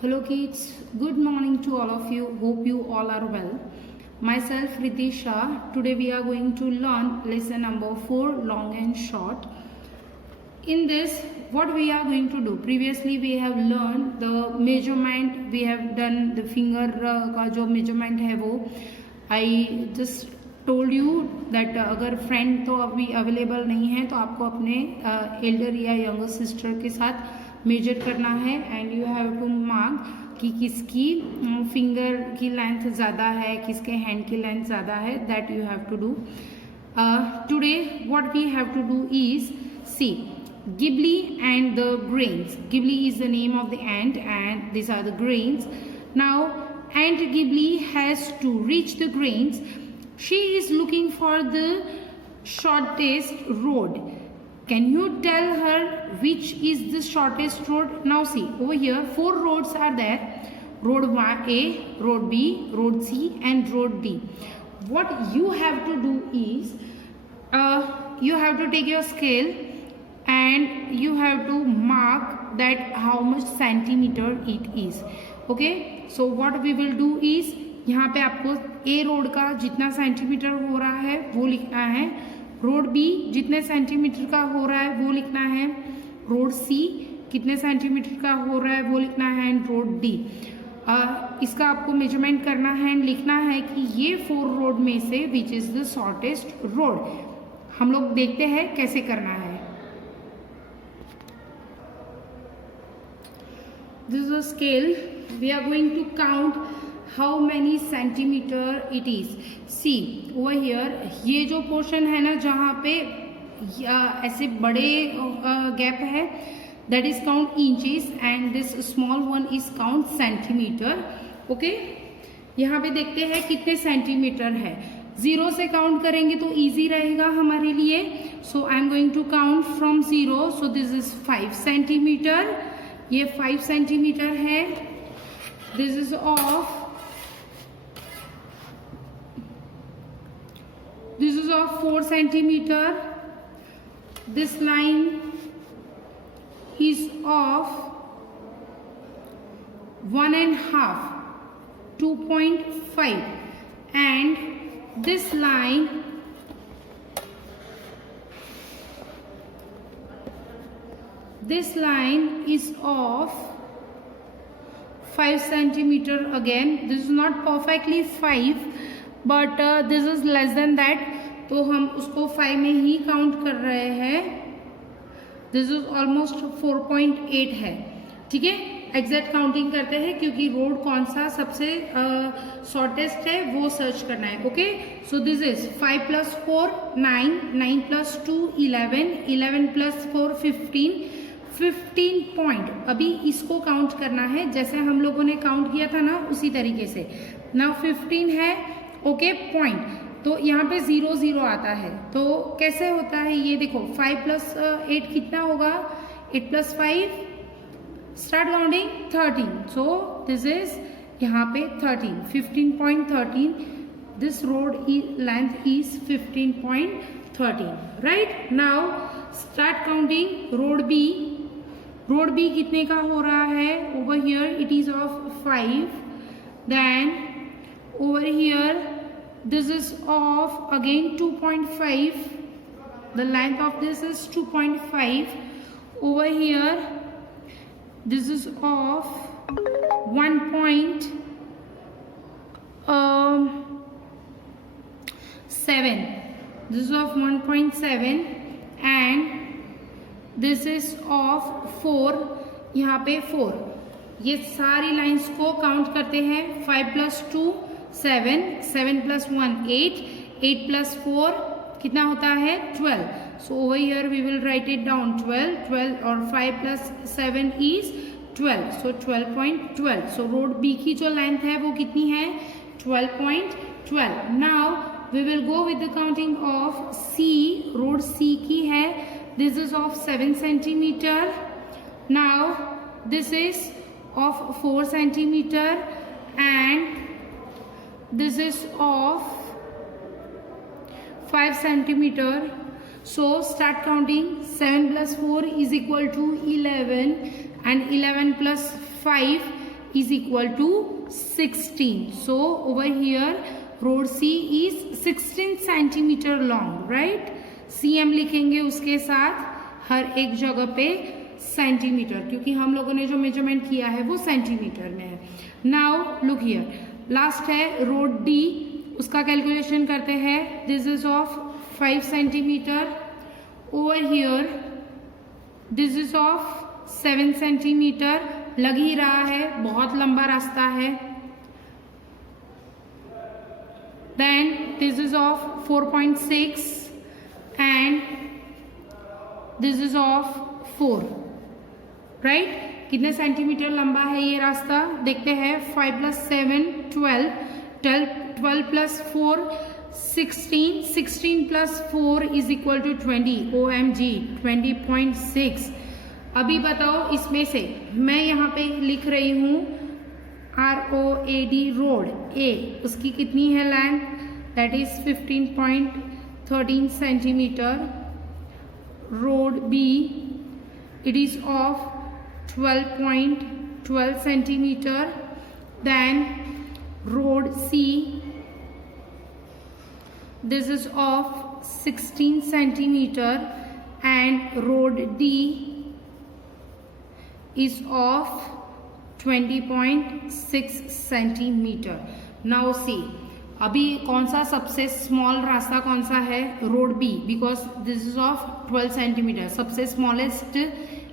Hello kids, good morning to all of you. Hope you all are well. Myself Ritisha. Today we are going to learn lesson number 4, long and short. In this, what we are going to do? Previously we have learned the measurement. We have done the finger का जो measurement है वो. I just told you that अगर friend तो अभी available नहीं है तो आपको अपने elder या younger sister के साथ मेजर करना है and you have to mark कि किसकी फिंगर की लेंथ ज़्यादा है, किसके हैंड की लेंथ ज़्यादा है. That you have to do. Today what we have to do is see Gibbly and the grains. Gibbly is the name of the ant and this are the grains. Now ant Gibbly has to reach the grains. She is looking for the shortest road. Can you tell her which is the shortest road? Now see over here 4 roads are there. Road A, road B, road C and road D. What you have to do is you have to take your scale and you have to mark that how much centimeter it is. Okay, so what we will do is यहाँ पे आपको A road का जितना centimetre हो रहा है वो लिखना है. रोड बी जितने सेंटीमीटर का हो रहा है वो लिखना है. रोड सी कितने सेंटीमीटर का हो रहा है वो लिखना है. एंड रोड डी इसका आपको मेजरमेंट करना है एंड लिखना है कि ये 4 रोड में से which is the shortest road. हम लोग देखते हैं कैसे करना है. This is a scale. We are going to count how many centimetre it is. See over here ये जो पोर्शन है ना जहाँ पे ऐसे बड़े गैप है that is count inches and this small one is count centimetre. Okay, यहाँ पे देखते हैं कितने सेंटीमीटर है. 0 से काउंट करेंगे तो इजी रहेगा हमारे लिए. So I am going to count from 0. So this is 5 centimetre. ये 5 सेंटीमीटर है. This is of This is of 4 centimeter. This line is of 1.5, 2.5, and this line is of 5 centimeter. Again, this is not perfectly 5. But this is less than that, तो हम उसको 5 में ही count कर रहे हैं. This is almost 4.8 है. ठीक है, एग्जैक्ट काउंटिंग करते हैं क्योंकि रोड कौन सा सबसे शॉर्टेस्ट है वो सर्च करना है. Okay, so this is 5 + 4 9, 9 + 2 11, 11 + 4 15, 15 point. अभी इसको काउंट करना है जैसे हम लोगों ने काउंट किया था ना उसी तरीके से. नाउ 15 है. Okay, point. तो यहाँ पे 0 0 आता है. तो कैसे होता है ये देखो. 5 + 8 कितना होगा. 8 + 5 start counting 13. So this is यहाँ पे 13, 15.13. This road length is 15.13. Right. Now start counting road B. Road B कितने का हो रहा है. Over here it is of 5. Then over here this is of again 2.5. the length of this is 2.5. over here this is of 1.7. this is of 1.7 and this is of 4. यहाँ पे 4. ये सारी lines को काउंट करते हैं. 5 + 2 7, 7 + 1 8, 8 + 4 कितना होता है 12. So over here we will write it down 12, 12 और 5 + 7 is 12. So 12.12. So rod B की जो लेंथ है वो कितनी है 12.12. Now we will go with the counting of C. Rod C की है. This is of 7 centimetre. Now this is of 4 centimeter and this is of 5 centimeter. So start counting. 7 + 4 is equal to 11 and 11 + 5 is equal to 16. So over here road C is 16 centimeter long, right? cm लिखेंगे उसके साथ हर एक जगह पे centimetre, क्योंकि हम लोगों ने जो मेजरमेंट किया है वो सेंटीमीटर में है. नाउ लुक हियर, लास्ट है रोड डी, उसका कैलकुलेशन करते हैं. This is of 5 centimetre. Over here this is of 7 centimetre. लग ही रहा है बहुत लंबा रास्ता है. Then this is of 4.6 and this is of 4, right? कितने सेंटीमीटर लंबा है ये रास्ता देखते हैं. 5 + 7 12, 12 + 4 16, 16 + 4 इज इक्वल टू 20. OMG 20.6. अभी बताओ इसमें से मैं यहाँ पे लिख रही हूँ ROAD रोड A, उसकी कितनी है length? That is 15.13 centimetre. Road B it is of 12.12 centimeter. Then road C, this is of 16 centimeter, and road D is of 20.6 centimeter. Now see, अभी कौन सा सबसे स्मॉल रास्ता कौन सा है? Road B, because this is of 12 centimetre. सबसे smallest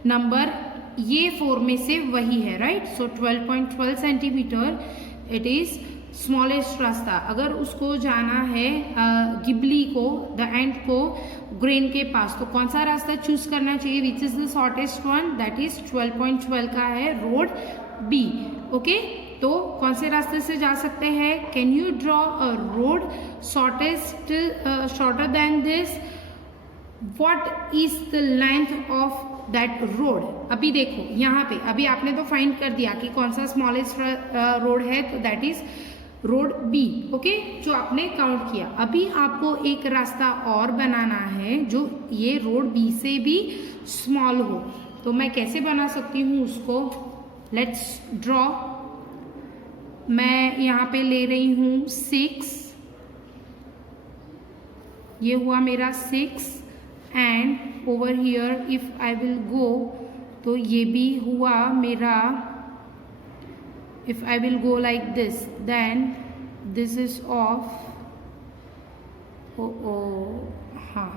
number ये 4 में से वही है, राइट? So 12.12 centimetre it is smallest रास्ता. अगर उसको जाना है गिबली को, द एंड को, ग्रेन के पास, तो कौन सा रास्ता चूज करना चाहिए? विच is the shortest one? That is 12.12 का है रोड बी. ओके, तो कौन से रास्ते से जा सकते हैं? Can you draw a road shortest shorter than this? What is the length of that road? अभी देखो यहाँ पे, अभी आपने तो फाइंड कर दिया कि कौन सा स्मॉलेस्ट रोड है, तो that is road B. Okay, जो आपने काउंट किया. अभी आपको एक रास्ता और बनाना है जो ये रोड बी से भी स्मॉल हो. तो मैं कैसे बना सकती हूँ उसको? Let's draw. मैं यहाँ पे ले रही हूँ 6, ये हुआ मेरा 6, and over here if I will go, तो ये भी हुआ मेरा. If I will go like this, then this is of, हाँ,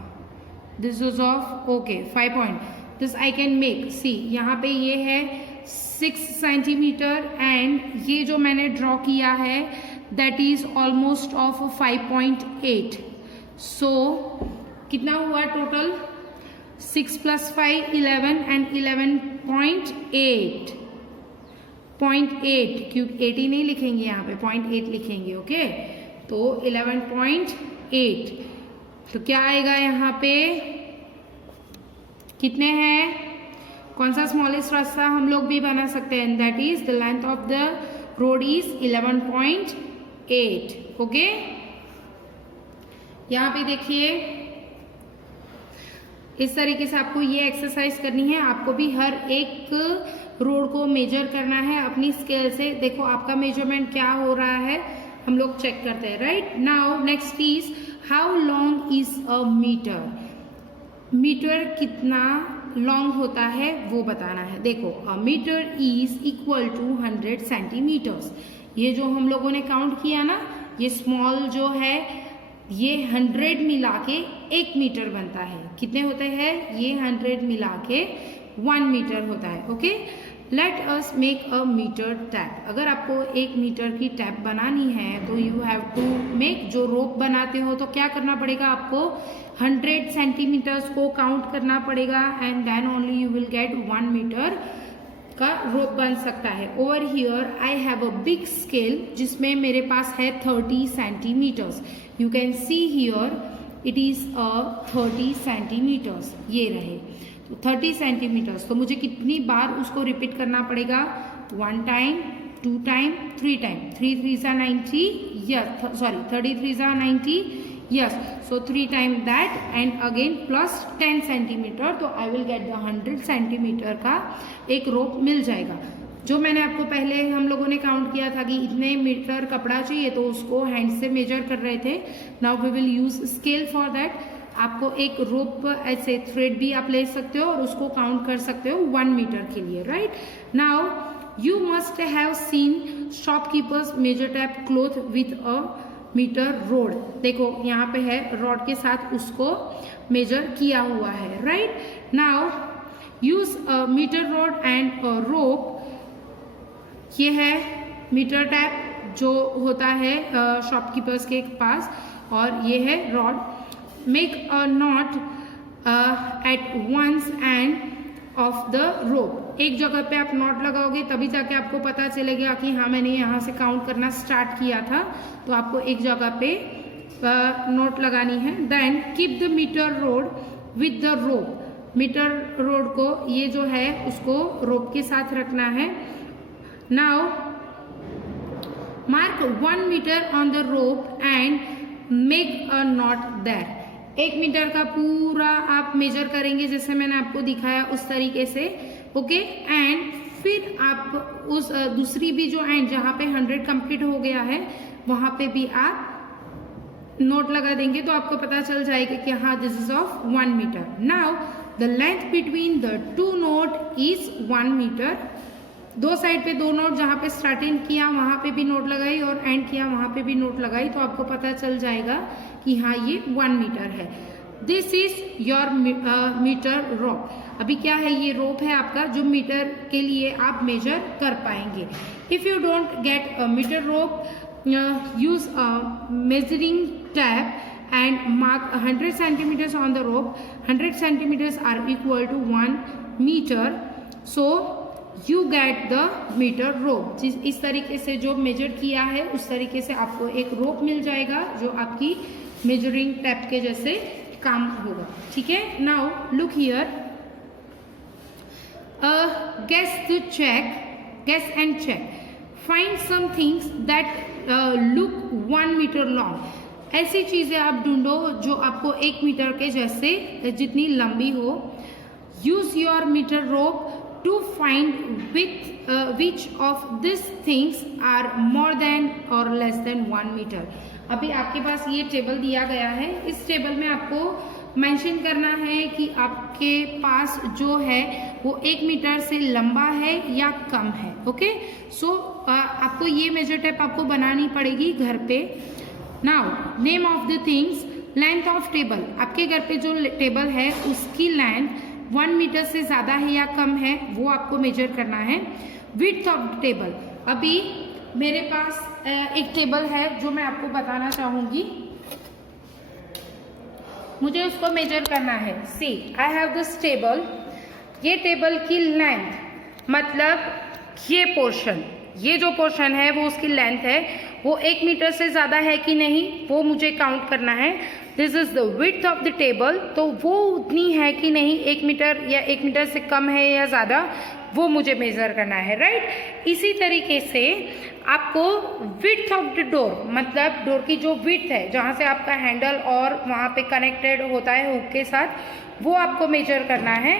this is of, okay, 5 point. This I can make, C यहाँ पे ये है 6 सेंटीमीटर, एंड ये जो मैंने ड्रॉ किया है दैट इज ऑलमोस्ट ऑफ 5.8. सो कितना हुआ टोटल? 6 + 5 11, एंड 11.8. 0.8, क्योंकि 80 नहीं लिखेंगे यहाँ पे, 0.8 लिखेंगे. ओके, तो 11.8. तो क्या आएगा यहाँ पे? कितने हैं? कौन सा स्मॉलेस्ट रास्ता हम लोग भी बना सकते हैं? That is the length of the road is 11.8. Okay, यहाँ पे देखिए इस तरीके से आपको ये एक्सरसाइज करनी है. आपको भी हर एक रोड को मेजर करना है अपनी स्केल से. देखो आपका मेजरमेंट क्या हो रहा है, हम लोग चेक करते हैं, right? Now next is how long is a metre. Metre कितना लॉन्ग होता है वो बताना है. देखो, a metre is equal to 100 centimetres. ये जो हम लोगों ने काउंट किया ना, ये स्मॉल जो है ये 100 मिला के 1 मीटर बनता है. कितने होते हैं? ये 100 मिला के 1 मीटर होता है. Okay, let us make a metre tape. अगर आपको 1 मीटर की टैप बनानी है तो यू हैव टू मेक, जो रोप बनाते हो तो क्या करना पड़ेगा आपको? 100 सेंटीमीटर्स को काउंट करना पड़ेगा, and then only you will get 1 metre का रोप बन सकता है. Over here I have a big scale जिसमें मेरे पास है 30 centimetres. You can see here it is a 30 centimetres. ये रहे तो 30 सेंटीमीटर्स. तो मुझे कितनी बार उसको रिपीट करना पड़ेगा? 1 टाइम, 2 टाइम, 3 टाइम. 3 3 सा 90, यस, सॉरी 33 सा 90, yes, so 3 times that, and again plus 10 centimetre. तो I will get the 100 centimetre का एक रोप मिल जाएगा. जो मैंने आपको पहले हम लोगों ने काउंट किया था कि इतने मीटर कपड़ा चाहिए तो उसको हैंड से मेजर कर रहे थे. Now we will use scale for that. आपको एक रोप ऐसे थ्रेड भी आप ले सकते हो और उसको काउंट कर सकते हो 1 मीटर के लिए, right. Now you must have seen shopkeepers measure tape cloth with a metre rod. देखो यहाँ पे है रॉड के साथ उसको मेजर किया हुआ है, right. Now use metre rod and rope. ये है मीटर टैप जो होता है शॉपकीपर्स के पास, और ये है rod. Make a knot at once end of the rope. एक जगह पे आप नॉट लगाओगे तभी जाके आपको पता चलेगा कि हाँ मैंने यहाँ से काउंट करना स्टार्ट किया था. तो आपको एक जगह पे नोट लगानी है. Then keep the metre rod with the rope. Metre rod को ये जो है उसको रोप के साथ रखना है. Now mark 1 metre on the rope and make a knot there. 1 metre का पूरा आप मेजर करेंगे जैसे मैंने आपको दिखाया उस तरीके से, ओके. एंड फिर आप उस दूसरी भी जो एंड जहाँ पे 100 कंप्लीट हो गया है वहां पे भी आप नोट लगा देंगे तो आपको पता चल जाएगा कि हाँ this is of 1 metre. Now the length between the 2 knot is 1 metre. दो साइड पे 2 नोट, जहाँ पे स्टार्टिंग किया वहां पे भी नोट लगाई और एंड किया वहां पे भी नोट लगाई तो आपको पता चल जाएगा कि हाँ ये 1 मीटर है. दिस इज योर मीटर रोप. अभी क्या है, ये रोप है आपका जो मीटर के लिए आप मेजर कर पाएंगे. If you don't get a metre rope, use measuring tape and mark 100 centimeters on the rope. 100 centimeters are equal to 1 meter. So you get the meter rope. इस तरीके से जो मेजर किया है उस तरीके से आपको एक रोप मिल जाएगा जो आपकी मेजरिंग टैप के जैसे काम होगा, ठीक है. Now look here. guess and check. Find some things that look 1 meter long. ऐसी चीजें आप ढूंढो जो आपको 1 मीटर के जैसे जितनी लंबी हो. Use your metre rope to find which of these things are more than or less than 1 meter. अभी आपके पास ये टेबल दिया गया है. इस टेबल में आपको मेंशन करना है कि आपके पास जो है वो 1 मीटर से लंबा है या कम है, ओके. सो आपको ये मेजर टेप आपको बनानी पड़ेगी घर पे. Now name of the things. Length of table. आपके घर पे जो टेबल है उसकी लेंथ 1 मीटर से ज्यादा है या कम है वो आपको मेजर करना है. Width of table. अभी मेरे पास एक टेबल है जो मैं आपको बताना चाहूंगी. मुझे उसको मेजर करना है. सी आई हैव दिस टेबल. ये टेबल की लेंथ मतलब ये पोर्शन, ये जो पोर्शन है वो उसकी लेंथ है, वो 1 मीटर से ज्यादा है कि नहीं वो मुझे काउंट करना है. This is the width of the table. तो वो उतनी है कि नहीं, 1 मीटर या 1 मीटर से कम है या ज़्यादा, वो मुझे मेज़र करना है, राइट. इसी तरीके से आपको विड्थ ऑफ द डोर मतलब डोर की जो विड्थ है जहाँ से आपका हैंडल और वहाँ पे कनेक्टेड होता है हुक के साथ, वो आपको मेजर करना है.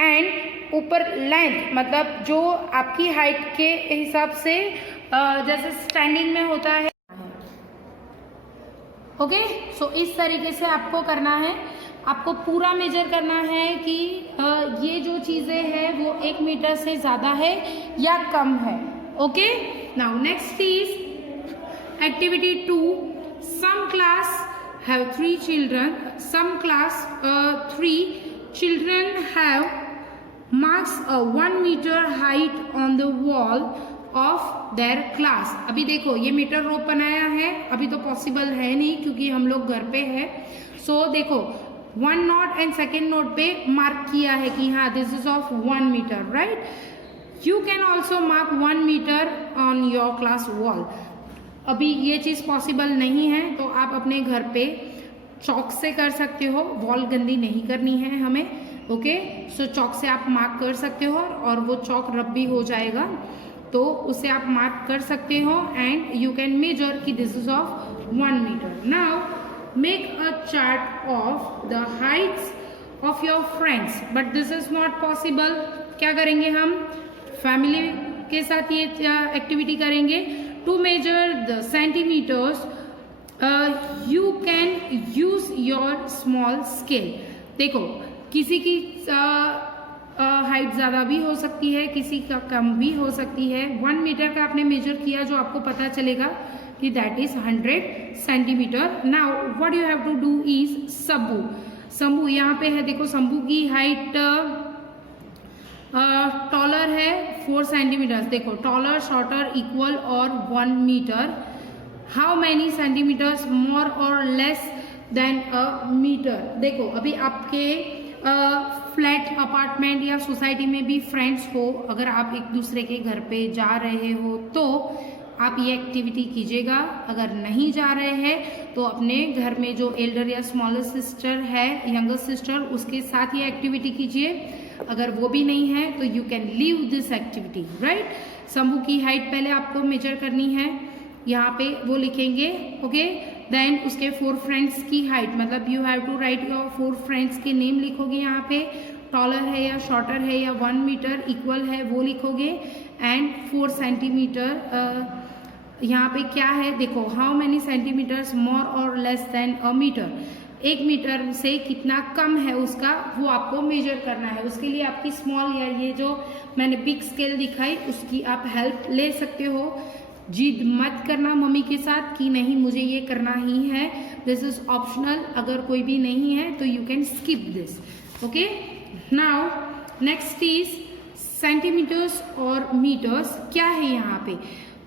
एंड ऊपर लेंथ मतलब जो आपकी हाइट के हिसाब से जैसे स्टैंडिंग में होता है, ओके. सो इस तरीके से आपको करना है. आपको पूरा मेजर करना है कि ये जो चीज़ें हैं वो 1 मीटर से ज़्यादा है या कम है, okay. Now next is activity 2. Some class have 3 children. Some class 3 children have marks a 1 meter height on the wall of their class. अभी देखो ये मीटर रोप बनाया है, अभी तो पॉसिबल है नहीं क्योंकि हम लोग घर पे है. सो देखो 1 नोट एंड 2nd नोट पे मार्क किया है कि हाँ this is of 1 metre, right. You can also mark 1 metre on your class wall. अभी ये चीज़ पॉसिबल नहीं है तो आप अपने घर पे चौक से कर सकते हो. वॉल गंदी नहीं करनी है हमें, ओके. सो चौक से आप मार्क कर सकते हो और वो चौक रब भी हो जाएगा तो उसे आप मार्क कर सकते हो. एंड यू कैन मेजर कि this is of 1 metre. Now make a chart of the heights of your friends. But this is not possible. क्या करेंगे हम, फैमिली के साथ ये एक्टिविटी करेंगे। To measure the centimetres you can use your small scale. देखो किसी की हाइट ज़्यादा भी हो सकती है, किसी का कम भी हो सकती है। 1 मीटर का आपने मेजर किया जो आपको पता चलेगा कि that is 100 centimetre. Now what you have to do is Shambhu यहाँ पे है, देखो शंभू की हाइट टॉलर है 4 सेंटीमीटर। देखो टॉलर शॉर्टर इक्वल और 1 मीटर। हाउ मैनी सेंटीमीटर्स मोर और लेस देन अ मीटर। देखो अभी आपके फ्लैट अपार्टमेंट या सोसाइटी में भी फ्रेंड्स हो, अगर आप एक दूसरे के घर पे जा रहे हो तो आप ये एक्टिविटी कीजिएगा। अगर नहीं जा रहे हैं तो अपने घर में जो एल्डर या स्मॉलर सिस्टर है, यंगर सिस्टर, उसके साथ ये एक्टिविटी कीजिए। अगर वो भी नहीं है तो you can leave this activity, right. Shambhu की हाइट पहले आपको मेजर करनी है, यहाँ पे वो लिखेंगे, ओके। देन उसके 4 फ्रेंड्स की हाइट, मतलब you have to write your 4 friends के नेम लिखोगे यहाँ पे। टॉलर है या शॉर्टर है या 1 मीटर इक्वल है वो लिखोगे। एंड 4 सेंटीमीटर यहाँ पे क्या है, देखो हाउ मैनी सेंटीमीटर्स मोर और लेस देन अ मीटर। 1 मीटर से कितना कम है उसका वो आपको मेजर करना है। उसके लिए आपकी स्मॉल या ये जो मैंने बिग स्केल दिखाई उसकी आप हेल्प ले सकते हो। जिद मत करना मम्मी के साथ कि नहीं मुझे ये करना ही है, दिस इज ऑप्शनल। अगर कोई भी नहीं है तो you can skip this, okay. Now next is centimetres और मीटर्स। क्या है यहाँ पे,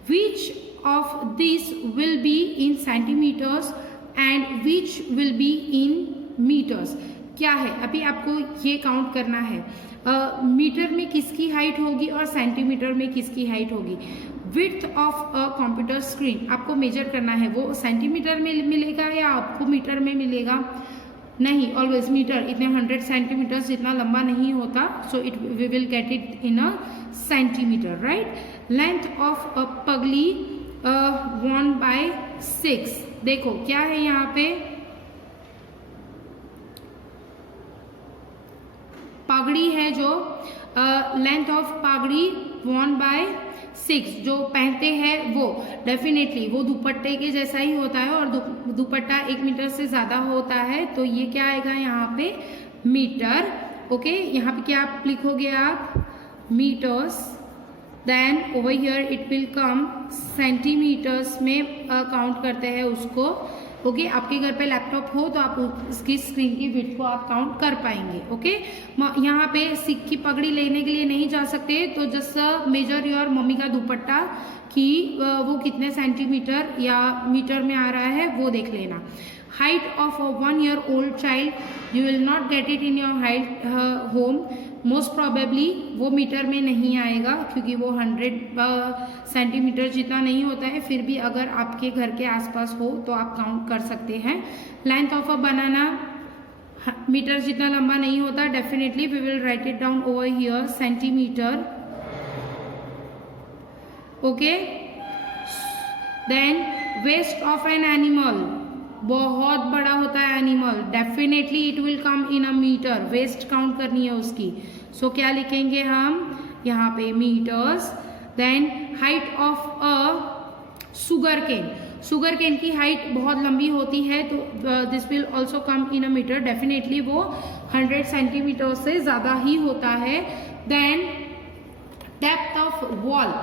which of this will be in centimetres and which will be in metres. क्या है, अभी आपको ये काउंट करना है मीटर में किसकी हाइट होगी और सेंटीमीटर में किसकी हाइट होगी। Width of a computer screen आपको मेजर करना है, वो सेंटीमीटर में मिलेगा या आपको मीटर में मिलेगा। नहीं, ऑलवेज मीटर। इतने 100 सेंटीमीटर जितना लंबा नहीं होता, so it we will get it in a centimetre, right. Length of a पगली 1/6। देखो क्या है यहाँ पे, पगड़ी है जो लेंथ ऑफ पगड़ी 1/6 जो पहनते हैं वो डेफिनेटली वो दुपट्टे के जैसा ही होता है और दुपट्टा 1 मीटर से ज्यादा होता है, तो ये क्या आएगा यहाँ पे मीटर, ओके। यहाँ पे क्या आप लिखोगे आप metres, then over here it will come centimetres में काउंट करते हैं उसको, ओके। आपके घर पे लैपटॉप हो तो आप उसकी स्क्रीन की विड्थ को आप काउंट कर पाएंगे, ओके। यहाँ पे सिख की पगड़ी लेने के लिए नहीं जा सकते, तो जस्ट मेजर योर मम्मी का दुपट्टा कि वो कितने सेंटीमीटर या मीटर में आ रहा है वो देख लेना। Height of a 1 year old child you will not gate it in your height home, most probably वो मीटर में नहीं आएगा क्योंकि वो 100 सेंटीमीटर जितना नहीं होता है। फिर भी अगर आपके घर के आसपास हो तो आप काउंट कर सकते हैं। Length of a banana metre जितना लंबा नहीं होता, definitely we will write it down over here centimetre, okay. Then waist of an animal, बहुत बड़ा होता है animal, definitely it will come in a metre. Waist count करनी है उसकी, सो क्या लिखेंगे हम यहाँ पे metres. Then height of a sugar cane, sugar cane की हाइट बहुत लंबी होती है तो this will also come in a metre, definitely वो 100 सेंटीमीटर से ज्यादा ही होता है। Then depth of wall,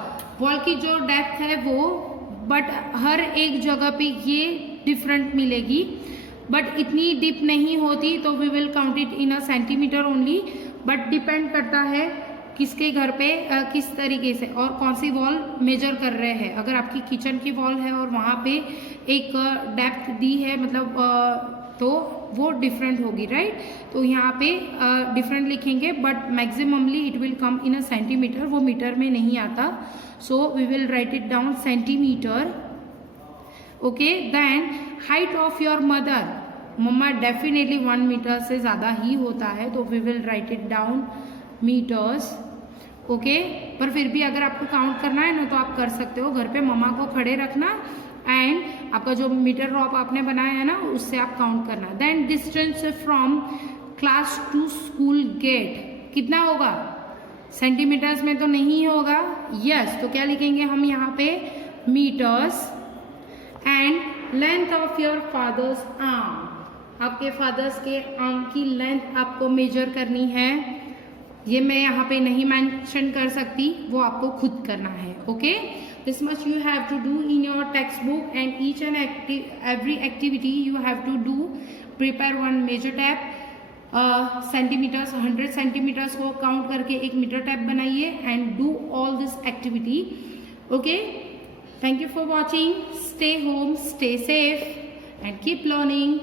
wall की जो डेप्थ है वो, बट हर एक जगह पे ये डिफरेंट मिलेगी, बट इतनी डीप नहीं होती, तो we will count it in a centimetre only. But depend करता है किसके घर पे किस तरीके से और कौन सी वॉल मेजर कर रहे हैं। अगर आपकी किचन की वॉल है और वहाँ पे एक डेप्थ दी है, मतलब तो वो डिफरेंट होगी, राइट। तो यहाँ पे डिफरेंट लिखेंगे, but maximally it will come in a centimetre, वो मीटर में नहीं आता, so we will write it down centimetre, okay. Then height of your mother, mamma definitely 1 metre से ज़्यादा ही होता है, तो we will write it down metres, okay. पर फिर भी अगर आपको काउंट करना है ना तो आप कर सकते हो, घर पे मम्मा को खड़े रखना एंड आपका जो मीटर रॉप आपने बनाया है ना उससे आप काउंट करना। Then distance from class to school gate कितना होगा, सेंटीमीटर्स में तो नहीं होगा, यस, तो क्या लिखेंगे हम यहाँ पे, metres. And length of your father's arm, आपके फादर्स के आर्म की लेंथ आपको मेजर करनी है, ये मैं यहाँ पे नहीं मेंशन कर सकती, वो आपको खुद करना है, okay. This much you have to do in your text book and each and every activity you have to do. Prepare one measure tape, centimetres, 100 centimetres को काउंट करके एक मीटर टैप बनाइए and do all this activity, okay. Thank you for watching, stay home, stay safe and keep learning.